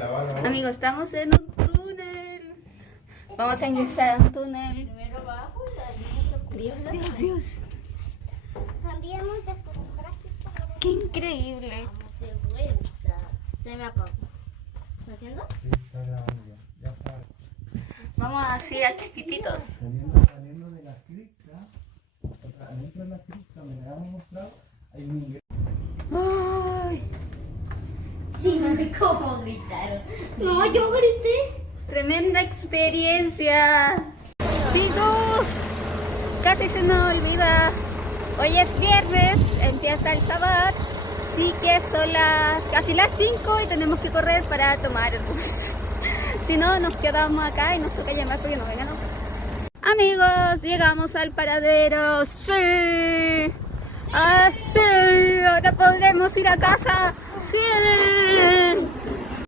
Amigos, estamos en un túnel. Vamos a ingresar a un túnel. Dios, Dios, Dios. Cambiamos de fotográfico. Qué increíble. De vuelta. Se me apagó. ¿Está haciendo? Sí, está grabando ya. Ya está. Vamos así a chiquititos. Saliendo de la cripta, adentro de la cripta, me la han mostrado, hay un ingreso. Ay, Sí, no me cómo gritaron. No, yo grité. tremenda experiencia. ¡Jesús! Casi se nos olvida. Hoy es viernes, empieza el Shabbat. Sí que son casi las 5 y tenemos que correr para tomar el bus. Si no, nos quedamos acá y nos toca llamar porque no vengan. Amigos, llegamos al paradero. ¡Sí! ¡Ah, sí! Ahora podremos ir a casa. ¡Sí!